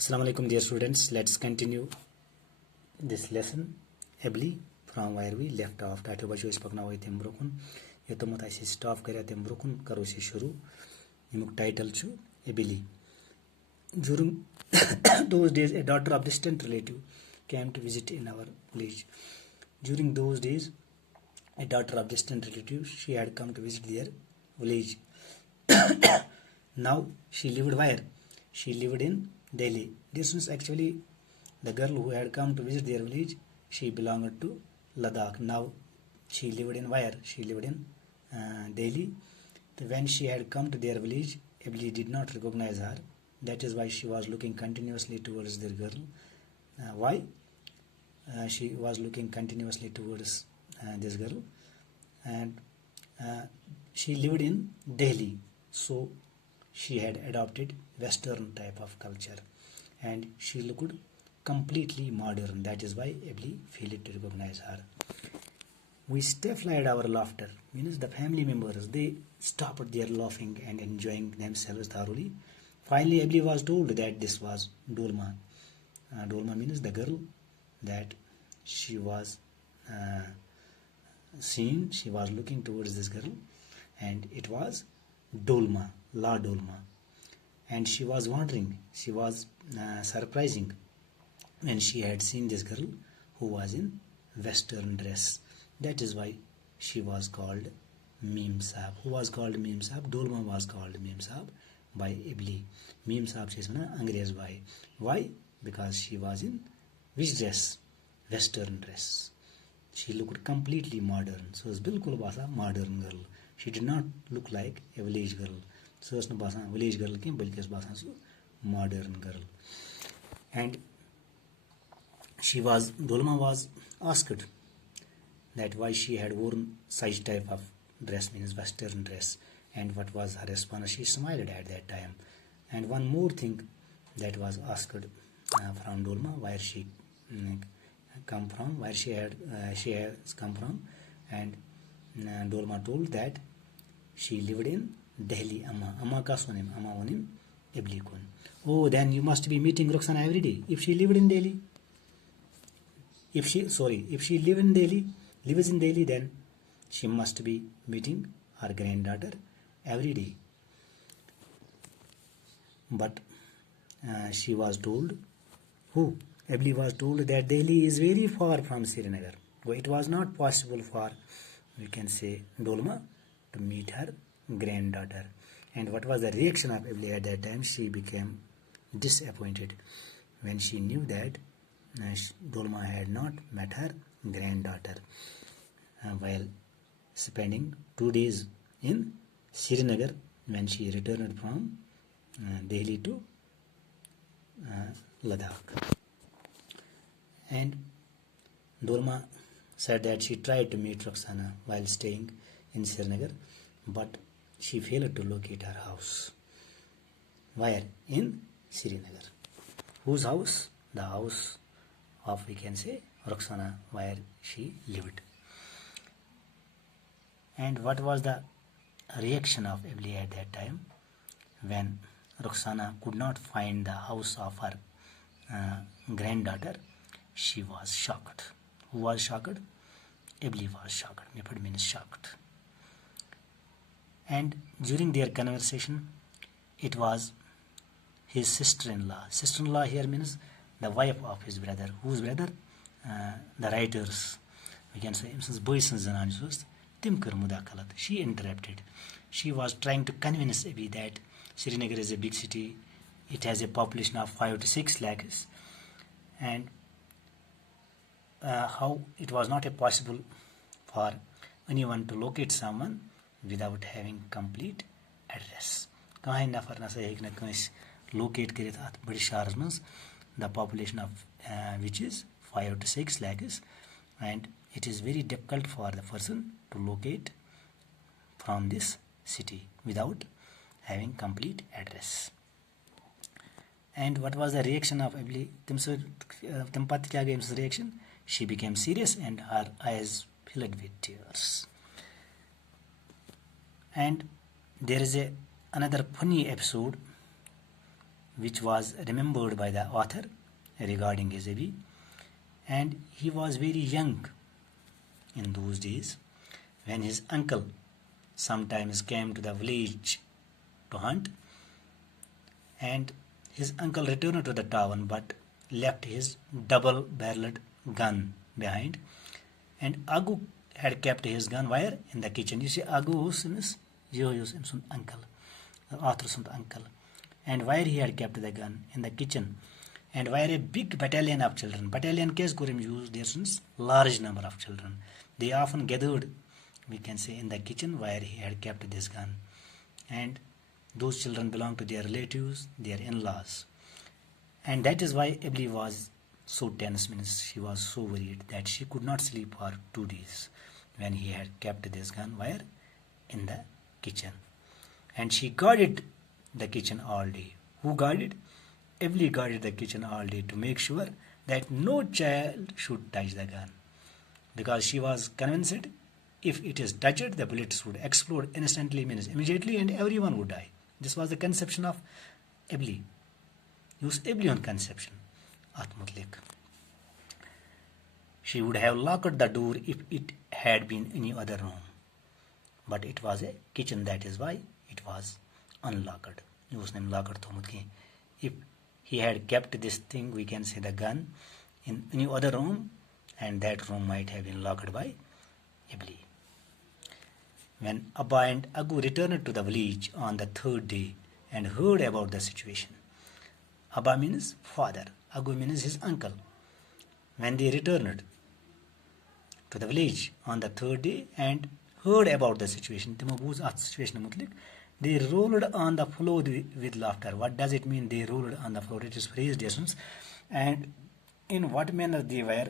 Assalamu alaikum dear students. Let's continue this lesson Abhiley from where we left off. Tato bacho is pakna hoy them brokun. Ye to mata isi stop karya them brokun karo se shuru. Yemuk title chu Abhiley. During those days, a daughter of distant relative came to visit in our village. During those days, a daughter of distant relative, she had come to visit their village. Now she lived where? She lived in Delhi. This was actually the girl who had come to visit their village. She belonged to Ladakh. Now she lived in where? She lived in Delhi. When she had come to their village, Abhiley did not recognize her. That is why she was looking continuously towards their girl. Why? She was looking continuously towards this girl, and she lived in Delhi. So she had adopted Western type of culture, and she looked completely modern. That is why Abhiley failed to recognize her. We stifled our laughter. Means the family members, they stopped their laughing and enjoying themselves thoroughly. Finally, Abhiley was told that this was Dolma. Dolma means the girl that she was seeing. She was looking towards this girl, and it was Dolma, La Dolma. And she was wondering, she was surprising when she had seen this girl who was in Western dress. That is why she was called Meme Saab. Who was called Meme Saab? Dolma was called Meme Saab by Abhiley. Meme Saab says Angrez bhai. Why? Because she was in which dress? Western dress. She looked completely modern. So it's bilkul basa modern girl. She did not look like a village girl. So it's not basa village girl ki balki basa so modern girl. And Dolma was asked that why she had worn such type of dress, means Western dress, and what was her response. She smiled at that time. And one more thing that was asked from Dolma, where she come from, where she has come from, and Dolma told that she lived in Delhi. Amma ka sonim, Amma onim Abhiley kun. Oh, then you must be meeting Roxana every day. If she lived in Delhi, if she lives in Delhi, then she must be meeting her granddaughter every day. But she was told, Abhiley was told that Delhi is very far from Srinagar. So it was not possible for, we can say, Dolma to meet her granddaughter. And what was the reaction of Abhiley at that time? She became disappointed when she knew that Dolma had not met her granddaughter while spending 2 days in Srinagar when she returned from Delhi to Ladakh. And Dolma said that she tried to meet Roxana while staying in Srinagar, but she failed to locate her house. Where? In Srinagar. Whose house? The house of, we can say, Roxana, where she lived. And what was the reaction of Abhiley at that time when Roxana could not find the house of her granddaughter? She was shocked. Who was shocked? Abhiley was shocked. Method means shocked. And during their conversation, it was his sister-in-law. Sister-in-law here means the wife of his brother. Whose brother? The writers. We can say, she interrupted. She was trying to convince Abhi that Srinagar is a big city. It has a population of 5 to 6 lakhs. And how it was not possible for anyone to locate someone without having complete address. Locate the population of which is 5 to 6 lakhs, and it is very difficult for the person to locate from this city without having complete address. And what was the reaction of Abhiley? Reaction? She became serious and her eyes filled with tears. And there is another funny episode which was remembered by the author regarding his Abhi. And he was very young in those days when his uncle sometimes came to the village to hunt, and his uncle returned to the town but left his double-barreled gun behind, and Agu had kept his gun where? In the kitchen. You see, Agu was his uncle, the author's uncle, and where he had kept the gun? In the kitchen. And where a big battalion of children, battalion case Gurim used there since large number of children, they often gathered, we can say, in the kitchen where he had kept this gun. And those children belonged to their relatives, their in-laws. And that is why Abhiley was so tense, means she was so worried that she could not sleep for 2 days when he had kept this gun where? In the kitchen. And she guarded the kitchen all day. Who guarded? Abhiley guarded the kitchen all day to make sure that no child should touch the gun, because she was convinced if it is touched, the bullets would explode instantly, means immediately, and everyone would die. This was the conception of Abhiley. Use Abheleyan conception. Atmutlik. She would have locked the door if it had been any other room, but it was a kitchen, that is why it was unlocked. If he had kept this thing, we can say the gun, in any other room, and that room might have been locked by Abhiley. When Abba and Agu returned to the village on the 3rd day and heard about the situation, Abba means father, Agu means his uncle. When they returned to the village on the 3rd day and heard about the situation, they rolled on the floor with laughter. What does it mean, they rolled on the floor? It is phrased essence. And in what manner they were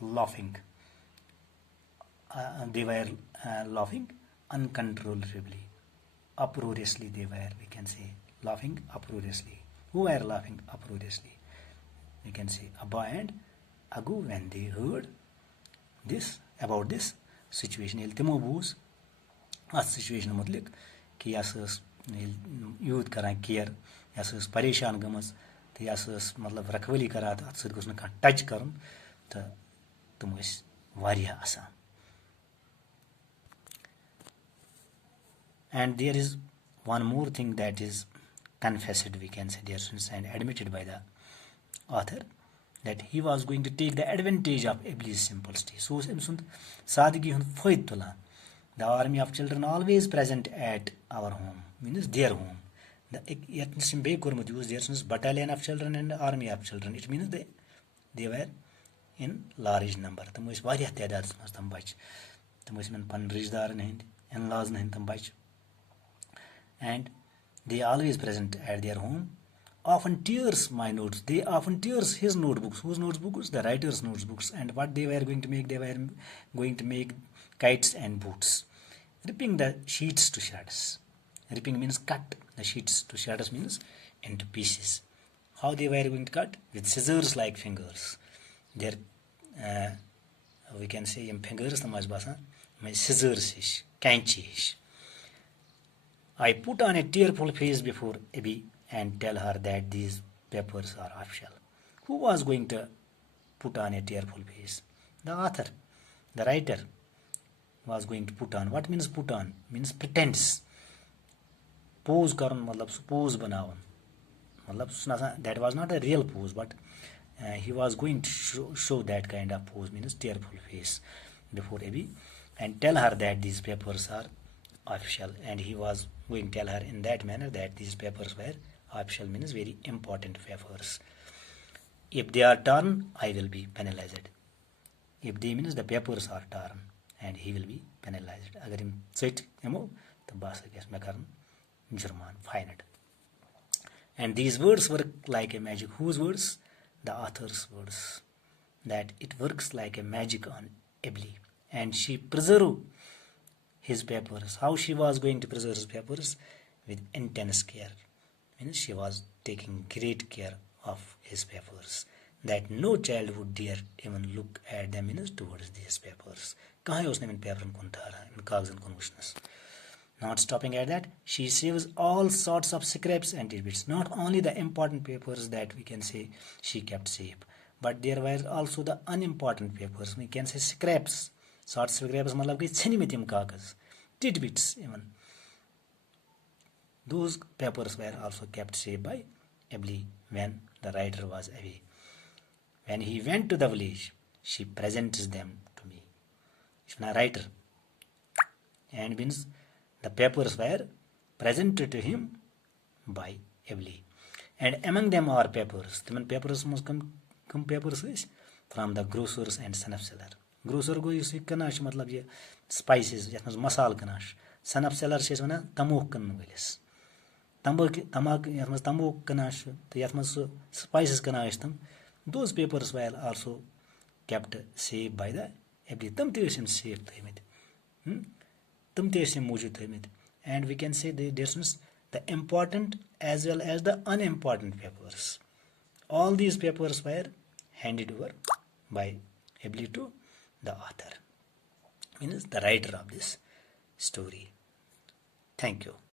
laughing? They were laughing uncontrollably, uproariously they were, we can say, laughing uproariously. Who were laughing uproariously? We can say Abba and Agu, when they heard this, about this situation. Timo booz as situation mutlik कि yes youth करान care yes परेशान गमस तो yes मतलब रखवली करा तो अत सत कह टच कर तो तुम वारिया आसान. And there is one more thing that is confessed, we can say, dear students, and admitted by the author, that he was going to take the advantage of Abhiley's simplicity. So sadgi hund foid tulan. The army of children always present at our home, means their home. The use their battalion of children and army of children. It means they were in large number. And they always present at their home. Often tears my notes. They often tears his notebooks. Whose notebooks? The writer's notebooks. And what they were going to make? They were going to make kites and boots. Ripping the sheets to shreds. Ripping means cut. The sheets to shreds means into pieces. How they were going to cut? With scissors like fingers. Their, we can say, fingers, my scissors, canchi. I put on a tearful face before Abby and tell her that these papers are official. Who was going to put on a tearful face? The author, the writer, was going to put on. What means put on? Means pretends. Pose karan, matlab pose banavan. Matlab that was not a real pose, but he was going to show that kind of pose, means tearful face before Abby, and tell her that these papers are official. And he was going to tell her in that manner that these papers were official, means very important papers. If they are torn, I will be penalized. If they means the papers are torn, and he will be penalized. Agar him sit emo, the boss guess mekaran German fined. And these words work like a magic. Whose words? The author's words. That it works like a magic on Abhiley. And she preserved his papers. How she was going to preserve his papers? With intense care. Means she was taking great care of his papers, that no child would dare even look at them, means towards these papers. कहाँ है उसने इन paper को उतारा, इन कागजन को वुचनस. Not stopping at that, she saves all sorts of scraps and tidbits. Not only the important papers that we can say she kept safe, but there were also the unimportant papers. We can say scraps. Short scraps मतलब कि छनिमितिम कागज, tidbits even. Those papers were also kept safe by Abhiley when the writer was away. When he went to the village, she presents them to me. If a writer, and means the papers were presented to him by Abhiley. And among them are papers. The papers must come papers is from the grocers and son of seller. Grocer go yus kanash matlab ye spices yat mas masal kanash. Son of seller she wana tamuk kan wales. Tamak yat mas tamuk kanash to yat mas spices kanash tam. Those papers were also kept safe by the Abhiley. Tam te safe themit. And we can say the difference, the important as well as the unimportant papers. All these papers were handed over by Abhiley to the author, means the writer of this story. Thank you.